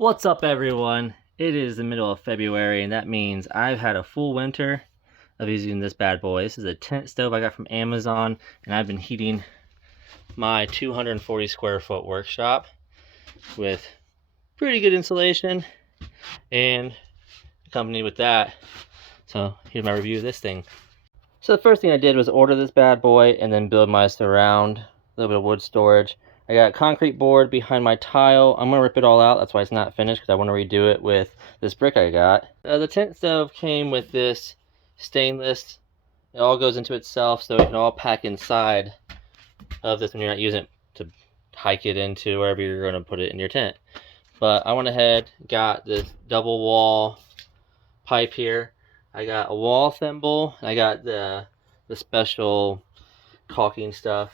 What's up, everyone? It is the middle of February, and that means I've had a full winter of using this bad boy. This is a tent stove I got from Amazon, and I've been heating my 240 square foot workshop with pretty good insulation and accompanied with that. So here's my review of this thing. So the first thing I did was order this bad boy and then build my surround, a little bit of wood storage. I got a concrete board behind my tile. I'm gonna rip it all out. That's why it's not finished, because I want to redo it with this brick I got. The tent stove came with this stainless. It all goes into itself, so it can all pack inside of this when you're not using it to hike it into wherever you're going to put it in your tent. But I went ahead, got this double wall pipe here. I got a wall thimble. I got the special caulking stuff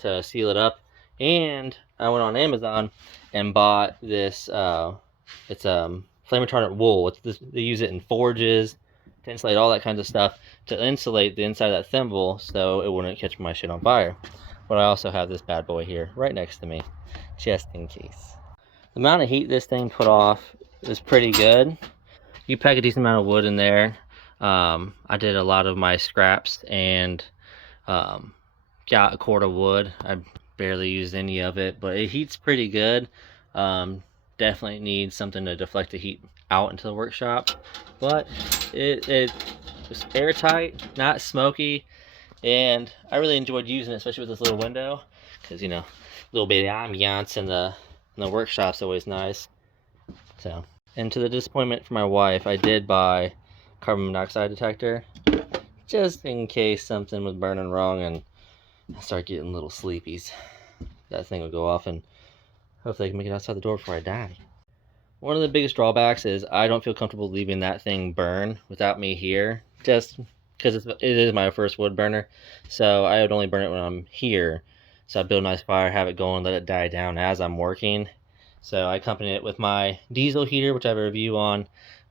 to seal it up. And I went on Amazon and bought this, it's flame retardant wool. They use it in forges, to insulate, all that kinds of stuff, to insulate the inside of that thimble so it wouldn't catch my shit on fire. But I also have this bad boy here right next to me, just in case. The amount of heat this thing put off is pretty good. You pack a decent amount of wood in there. I did a lot of my scraps and got a cord of wood. I barely used any of it, but it heats pretty good. Definitely needs something to deflect the heat out into the workshop, but it was airtight, not smoky, and I really enjoyed using it, especially with this little window, because a little bit of ambiance in the workshop's always nice. So, and to the disappointment for my wife, I did buy carbon monoxide detector just in case something was burning wrong and I start getting little sleepies. That thing will go off, and hopefully I can make it outside the door before I die. One of the biggest drawbacks is I don't feel comfortable leaving that thing burn without me here, just because it is my first wood burner. So I would only burn it when I'm here. So I build a nice fire, have it going, let it die down as I'm working. So I accompany it with my diesel heater, which I have a review on,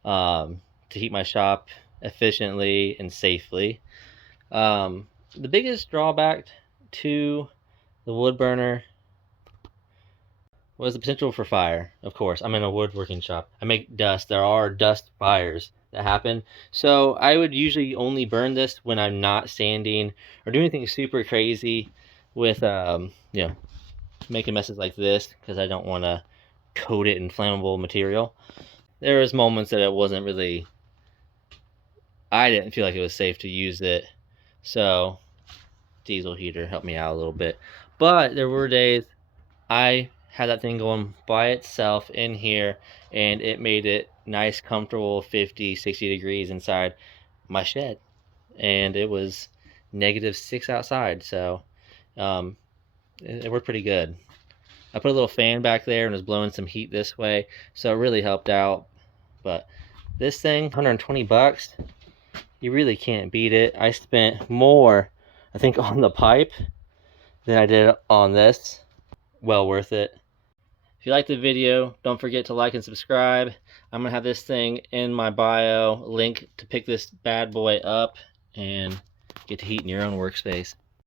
to heat my shop efficiently and safely. The biggest drawback to the wood burner was the potential for fire. Of course, I'm in a woodworking shop. I make dust. There are dust fires that happen. So I would usually only burn this when I'm not sanding or doing anything super crazy with, making messes like this, because I don't want to coat it in flammable material. There was moments that it wasn't really, I didn't feel like it was safe to use it. So diesel heater helped me out a little bit. But there were days I had that thing going by itself in here, and it made it nice, comfortable 50-60 degrees inside my shed, and it was -6 outside, so it worked pretty good. I put a little fan back there and was blowing some heat this way, so it really helped out. But this thing, 120 bucks, you really can't beat it. I spent more, I think, on the pipe than I did on this. Well worth it. If you liked the video, don't forget to like and subscribe. I'm going to have this thing in my bio, link to pick this bad boy up and get to heat in your own workspace.